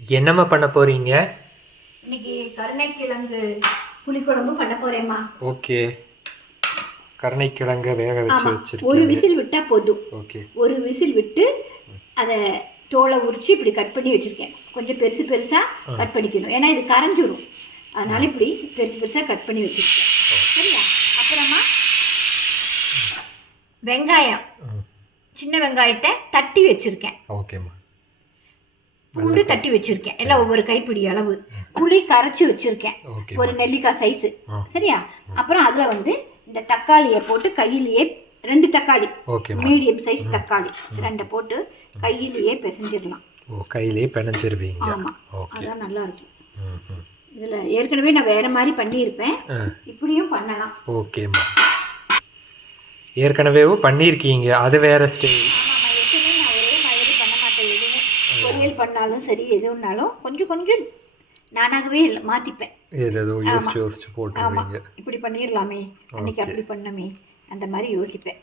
என்னம்மா பண்ண போறீங்க? இன்னைக்கு கருணைக்கிழங்கு புளிக்குழம்பு பண்ண போறேம்மா. ஓகே. கருணைக்கிழங்க வேக வச்சு வச்சிருக்கீங்க. ஒரு விசில் விட்டா போதும். ஓகே. ஒரு விசில் விட்டு அதை தோலை உரிச்சு இப்படி கட் பண்ணி வச்சிருக்கேன். கொஞ்சம் பெருசு பெருசா கட் பண்ணிக்கணும், ஏன்னா இது கரைஞ்சிரும். அதனால இப்படி பெருசு பெருசா கட் பண்ணி வச்சிருக்கேன். சரியா? அப்புறமா வெங்காயம், சின்ன வெங்காயத்தை தட்டி வச்சிருக்கேன். ஓகேம்மா. பூண்டு தட்டி வச்சிருக்கேன், எல்லாம் ஒவ்வொரு கைப்பிடி அளவு. புளி கரைச்சி வச்சிருக்கேன், ஒரு நெல்லிக்காய் சைஸு. சரியா? அப்புறம் அதில் வந்து இந்த தக்காளியை போட்டு கையிலேயே 2 தக்காளி, மீடியம் சைஸ் தக்காளி 2 போட்டு கையிலேயே பிசைஞ்சிடலாம். கையிலேயே பிணைஞ்சிருவீங்க? ஆமாம், அதான் நல்லா இருக்கும். இதில் ஏற்கனவே நான் வேறு மாதிரி பண்ணியிருப்பேன், இப்படியும் பண்ணலாம். ஓகேம்மா. ஏற்கனவே பண்ணியிருக்கீங்க, அது வேறு ஸ்டைல். எப்பவுமே நான் ஒரே மாதிரி பண்ண மாட்டேன். எதுவும் பொரியல் பண்ணாலும் சரி, எதுவும்னாலும் கொஞ்சம் கொஞ்சம் நானாகவே இல்லை மாற்றிப்பேன். ஏதோ யோசிச்சு போட்டுருவீங்க. இப்படி பண்ணிடலாமே, அன்னைக்கு அப்படி பண்ணமே, அந்த மாதிரி யோசிப்பேன்.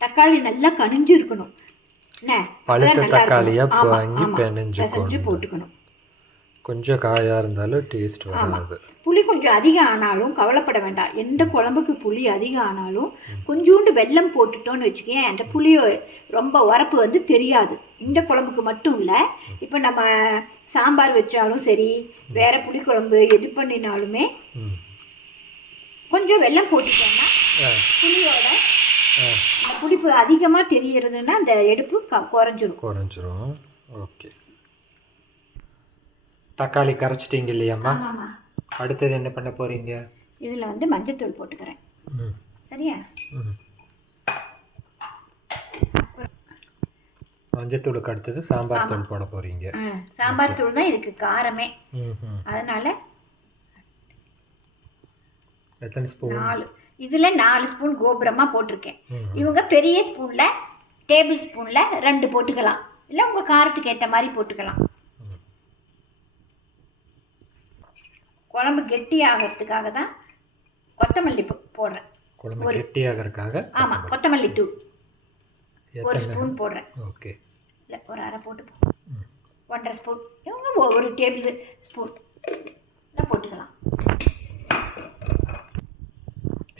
தக்காளி நல்லா கனிஞ்சு இருக்கணும், என்ன பழுத்த தக்காளியாக வாங்கி பிணைஞ்சு போட்டுக்கணும். கொஞ்சம் காயாக இருந்தாலும் டேஸ்ட் வராது. புளி கொஞ்சம் அதிகம் ஆனாலும் கவலைப்பட வேண்டாம். எந்த குழம்புக்கு புளி அதிகம் ஆனாலும் கொஞ்சோண்டு வெல்லம் போட்டுட்டோன்னு வச்சுக்கேன், அந்த புளியோ ரொம்ப உரப்பு வந்து தெரியாது. இந்த குழம்புக்கு மட்டும் இல்லை, இப்போ நம்ம சாம்பார் வச்சாலும் சரி, வேறு புளிக்குழம்பு எது பண்ணினாலுமே கொஞ்சம் வெல்லம் போட்டுட்டோம்னா புளியோட அந்த புளிப்பு அதிகமாக தெரியறதுன்னா அந்த எடுப்பு குறைஞ்சிரும். ஓகே. தக்காளி கரைச்சிட்டீங்க இல்லையாம்மா? அடுத்தது என்ன பண்ண போகிறீங்க? இதில் வந்து மஞ்சத்தூள் போட்டுக்கிறேன். சரியா? மஞ்சத்தூளுக்கு அடுத்தது சாம்பார் தூள் போட போகிறீங்க. சாம்பார் தூள் தான் இதுக்கு காரமே. அதனால் எத்தனை ஸ்பூன்? 4. இதில் 4 ஸ்பூன் கோபுரமாக போட்டிருக்கேன். இவங்க பெரிய ஸ்பூனில், டேபிள் ஸ்பூனில் 2 போட்டுக்கலாம், இல்லை உங்கள் காரத்துக்கு ஏற்ற மாதிரி போட்டுக்கலாம். குழம்பு கெட்டி ஆகிறதுக்காக தான் கொத்தமல்லி போடுறேன். குழம்பு கெட்டியாகிறதுக்காக? ஆமாம், கொத்தமல்லி தூள் 1 ஸ்பூன் போடுறேன். ஓகே. இல்லை, ஒரு அரை போட்டு 1.5 ஸ்பூன், இவங்க 1 டேபிள் ஸ்பூன் போட்டுக்கலாம்.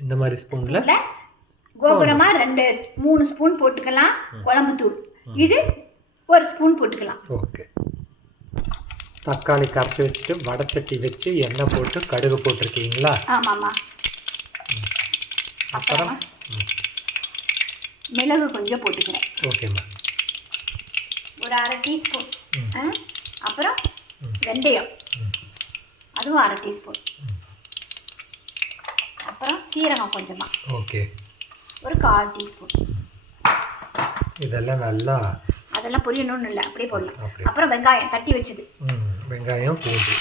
இந்த மாதிரி ஸ்பூனில் கோபுரமாக 2-3 ஸ்பூன் போட்டுக்கலாம் குழம்பு தூள். இது 1 ஸ்பூன் போட்டுக்கலாம். ஓகே. தக்காளி கரைச்சி வச்சுட்டு வடச்சட்டி வச்சு எண்ணெய் போட்டு கடுகு போட்டிருக்கீங்களா? ஆமாம்மா. அப்புறம் மிளகு கொஞ்சம் போட்டுக்கிறேன். ஓகேம்மா. ஒரு அரை டீஸ்பூன். அப்புறம் வெந்தயம், அதுவும் அரை டீஸ்பூன். அப்புறம் சீரகம் கொஞ்சமாக. ஓகே. ஒரு 1/4 டீஸ்பூன். இதெல்லாம் நல்லா அதெல்லாம் பொரியணும்னு இல்லை, அப்படியே போடலாம். அப்புறம் வெங்காயம் தட்டி வச்சது, வெங்காயம், பூண்டு.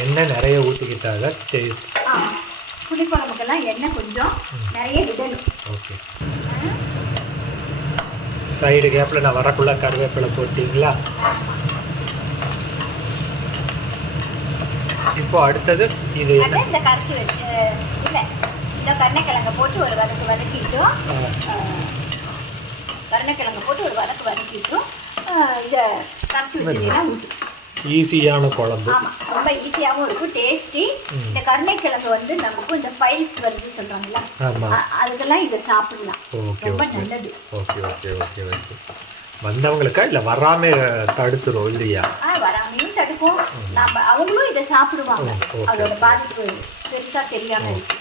எண்ணெய் நிறைய ஊற்றிக்கிட்டாங்க டேஸ்ட். புளிக்குழம்புக்கெல்லாம் எண்ணெய் கொஞ்சம் நிறைய விடணும். ஓகே. சைடு கேப்பில் நான் வரக்குள்ள கருவேப்பிலை போட்டிங்களா? இப்போ அடுத்தது இது இந்த கரைச்சி வச்சு இல்லை, இந்த கருணைக்கிழங்க போட்டு ஒரு வதக்கிட்டோம். கருணைக்கிழங்கு போட்டு ஒரு வதக்கிட்டோம். இதை கரைச்சி வச்சுட்டீங்கன்னா ஊற்றி. ஈஸியான குழம்பு. ஆமாம், ரொம்ப ஈஸியாகவும் இருக்கும், டேஸ்டி. இந்த கருணைக்கிழங்கு வந்து நமக்கு இந்த பைல்ஸ் வருது சொல்கிறாங்களா, அதுக்கெல்லாம் இதை சாப்பிடலாம், ரொம்ப நல்லது. Okay okay okay okay. வந்தவங்களுக்கா இல்லை வராமல் தடுத்துரும் இல்லையா? வராமையும் தடுக்கும், நம்ம அவங்களும் இதை சாப்பிடுவாங்க. அதோட பாதிப்பு பெருசாக தெரியாமல் இருக்கு.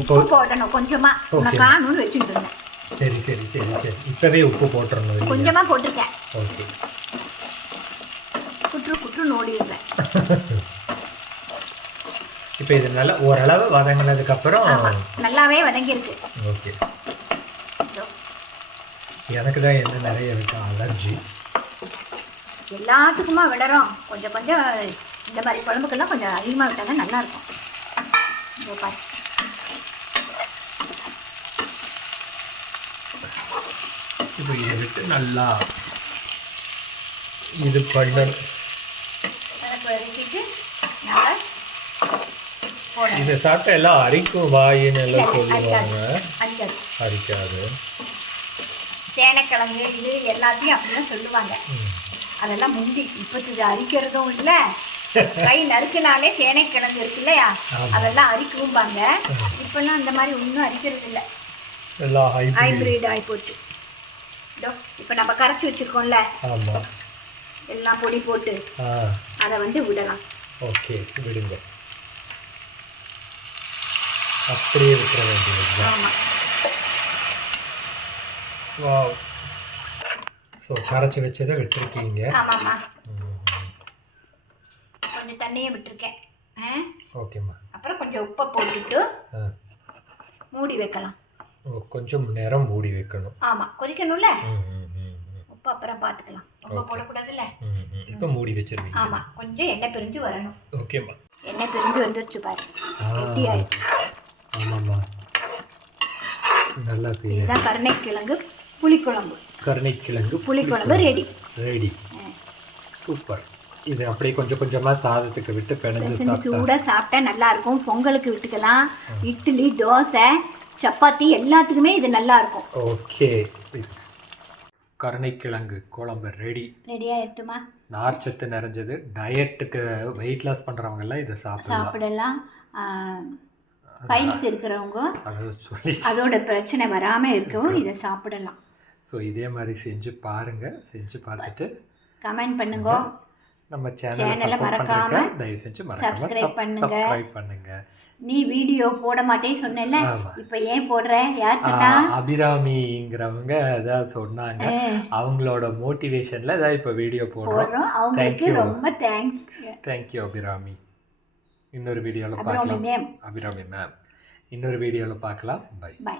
உப்பு போடணும் கொஞ்சமாக, நான் காணும்னு வச்சுட்டு இருந்தேன். சரி சரி சரி சரி. இப்போவே உப்பு போட்டுறணும். கொஞ்சமாக போட்டிருக்கேன். ஓகே. குற்று நோடிடுறேன். இப்போ இது நல்லா ஓரளவு வதங்கினதுக்கப்புறம் நல்லாவே வதங்கியிருக்கு. ஓகே. எனக்கு தான் என்ன நிறைய இருக்கு அலர்ஜி. எல்லாத்துக்குமா விடுறோம், கொஞ்சம் கொஞ்சம் இந்த மாதிரி குழம்புக்கெல்லாம் கொஞ்சம் அதிகமாக விட்டாங்க நல்லாயிருக்கும். பாரு, இப்போ இதை விட்டு நல்லா இது பண்ணணும். இதை சாப்பிட்டா எல்லாம் அரிக்கும் வாயின்னு எல்லாம் சொல்லுவாங்க. அரிக்காது. சேனைக்கிழங்கு இது எல்லாத்தையும் அப்படிதான் சொல்லுவாங்க. அதெல்லாம் முந்தி இப்போது இது அரிக்கிறதும் இல்லை, கை நறுக்குனாலே சேனைக்கிழங்கு இருக்கு இல்லையா, அதெல்லாம் அரிக்கும்பாங்க. இப்போல்லாம் அந்த மாதிரி ஒன்றும் அரிக்கிறது இல்லை, எல்லாம் ஹைப்ரிட் ஆகி போச்சு. இதோ இப்போ நம்ம கரைச்சி வச்சுருக்கோம்ல, எல்லாம் பொடி போட்டு அதை வந்து விடலாம். ஓகே, விடுங்க. அப்படியே விட்டுற வேண்டியது. ஆமாம். வாவ். ஸோ கரைச்சி வச்சதை விட்டுருக்கீங்க. ஆமாம்மா, கொஞ்சம் தண்ணியை விட்டுருக்கேன். ஓகேம்மா. அப்புறம் கொஞ்சம் உப்பை போட்டுட்டு மூடி வைக்கலாம். கொஞ்சம் நேரம் மூடி வைக்கணும். ஆமாம், கொதிக்கணும்ல. உப்பு அப்புறம் பார்த்துக்கலாம், ரொம்ப போடக்கூடாதுல்ல. இப்போ மூடி வச்சிருவீங்க. ஆமாம், கொஞ்சம் எண்ணெய் பிரிஞ்சு வரணும். ஓகேம்மா. எண்ணெய் பிரிஞ்சு வந்துருச்சு பாரு, ரெடி ஆயிடுச்சு. ஆமாம்மா, நல்லா இருக்கு. இதுதான் கருணைக்கிழங்கு புளிக்குழம்பு. கருணைக்கிழங்கு புளிக்குழம்பு ரெடி. ரெடி. சூப்பர். இது அப்படியே கொஞ்சம் கொஞ்சமாக சாதத்துக்கு விட்டு பிணைஞ்சு சூடாக சாப்பிட்டா நல்லா இருக்கும். பொங்கலுக்கு விட்டுக்கலாம், இட்லி, தோசை, சப்பாத்தி எல்லாத்துக்குமே இது நல்லா இருக்கும். ஓகே, கருணைக்கிழங்கு குழம்பு ரெடியாக இருக்குமா? நார்ச்சத்து நிறைஞ்சது. டயட்டுக்கு வெயிட் லாஸ் பண்ணுறவங்கெல்லாம் இதை சாப்பிடலாம். பைல்ஸ் இருக்கிறவங்க அதோட பிரச்சனை வராமல் இருக்கவும் இதை சாப்பிடலாம். ஸோ இதே மாதிரி செஞ்சு பாருங்கள். செஞ்சு பார்த்துட்டு கமெண்ட் பண்ணுங்க. நம்ம சேனலை மறக்காம தயவு செஞ்சு சப்ஸ்கிரைப் பண்ணுங்க. நீ வீடியோ போட மாட்டேன்னு சொன்னேன்ல, இப்போ ஏன் போடுற? யார் சொன்னா? அபிராமிங்கிறவங்க அதான் சொன்னாங்க. அவங்களோட மோட்டிவேஷன்ல தான் இப்போ வீடியோ போடுறோம். அவங்களுக்கு ரொம்ப தேங்க்ஸ். தேங்க்யூ அபிராமி. இன்னொரு வீடியோவில் பார்க்கலாம். அபிராமி மேம், இன்னொரு வீடியோவில் பார்க்கலாம். பை.